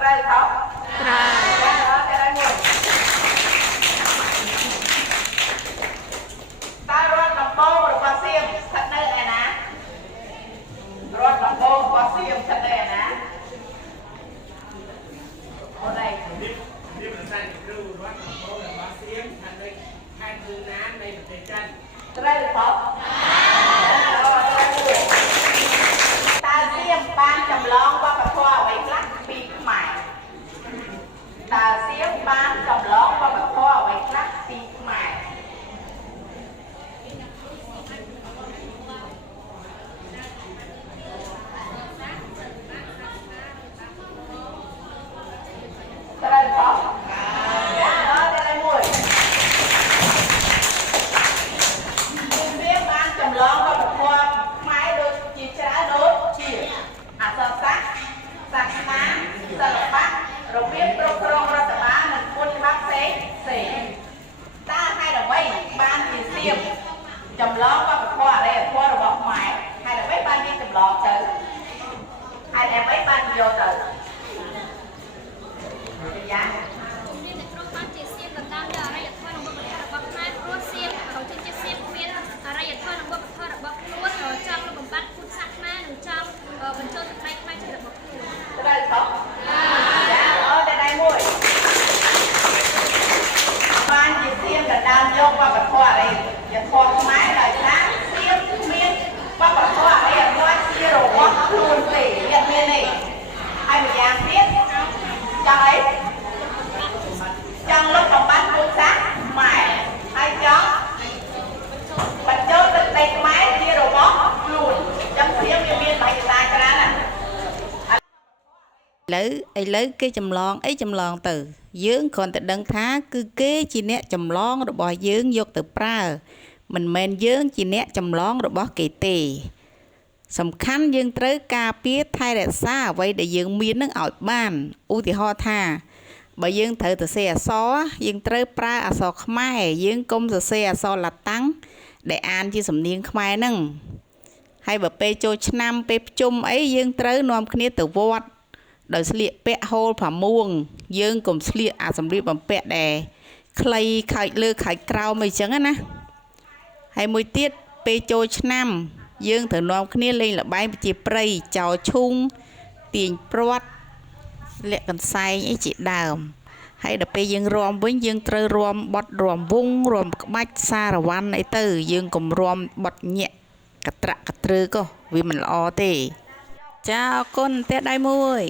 ត្រូវថោត្រូវតែដល់មួយតើរដ្ឋដំបងរបស់សៀមស្ថិតនៅឯណារដ្ឋដំបងរបស់សៀមស្ថិតនៅឯណាអូនឯងនេះប្រសាទគ្រូរដ្ឋដំបងរបស់សៀមស្ថិតនៅខេត្តគឺណានៃប្រទេសចិនត្រូវថោតើសៀមបានចម្លងវប្បធម៌អ្វីខ្លះពីខ្មែរតើសៀមបានចម្លងវប្បធម៌អ្វីខ្លះពីខ្មែរត្រូវថោតតែមួយបានចម្លងវប្បធម៌ខ្មែរដូចជាច្រើនដូចជាអក្សរសាស្ត្រសាសនាសិល្បៈរបៀបគ្រប់គ្រងរដ្ឋបាលនិងគុណច្បាប់ផ្សេងតើហេតុអ្វីបានជាសៀមចម្លងវប្បធម៌អរិយធម៌របស់ខ្មែរហេតុអ្វីបានជាចម្លងទៅហេតុអ្វីបានយកទៅយ៉ាងនេះអ្នកគ្រូបានជាសៀមដណ្ដើមយកអរិយធម៌និងវប្បធម៌របស់ខ្មែរព្រោះសៀមប្រជាជនសៀមមានអរិយធម៌និងវប្បធម៌របស់ខ្លួនចង់លុបបំបាត់ពុទ្ធសាសនានិងចង់បញ្ចូលទឹកដីខ្មែរជារបស់ខ្លួនត្រូវថោយ៉ាងតែដៃមួយបានជាសៀមដណ្ដើមយកវប្បធម៌អរិយធម៌ខ្មែរដោយសារសៀមមានវប្បធម៌អរិយធម៌ជារបស់ខ្លួនទេវាមានទេហើយម្យ៉ាងទៀតចង់អីចង់លុបបំបាត់ពុទ្ធសាសនាខ្មែរហើយចង់បញ្ចូលទឹកដីខ្មែរជារបស់ខ្លួនចឹងសៀមវាមានបរិយាកាសច្រើនណាស់ឥឡូវគេចម្លងអីចម្លងទៅយើងគ្រាន់តែដឹងថាគឺគេជាអ្នកចម្លងរបស់យើងយកទៅប្រើមិនមែនយើងជាអ្នកចម្លងរបស់គេទេសំខាន់យើងត្រូវការពារថែរក្សាអ្វីដែលយើងមាននឹងឲ្យបានឧទាហរណ៍ថាបើយើងត្រូវទៅសេអក្សរយើងត្រូវប្រើអក្សរខ្មែរយើងកុំសរសេរអក្សរឡាតាំងដែលអានជាសំនៀងខ្មែរហ្នឹងហើយបើពេលចូលឆ្នាំពេលប្រជុំអីយើងត្រូវនាំគ្នាទៅវត្តដោយស្លៀកពាក់ហូលផាមួងយើងកុំស្លៀកអាសម្លៀកបំពាក់ដែលខ្លីខើចលើខើចក្រោមអីចឹងណាហើយមួយទៀតពេលចូលឆ្នាំយើងត្រូវនាំគ្នាលេងល្បែងប្រជាប្រិយចោលឈូងទាញព្រាត់លាក់កន្សែងអីជាដើមហើយដល់ពេលយើងរាំវិញយើងត្រូវរាំបទរាំវង់រាំក្បាច់សារវ័នអីទៅយើងកុំរាំបទញាក់កត្រាក់កត្រើកវាមិនល្អទេចាអរគុណតែដៃមួយ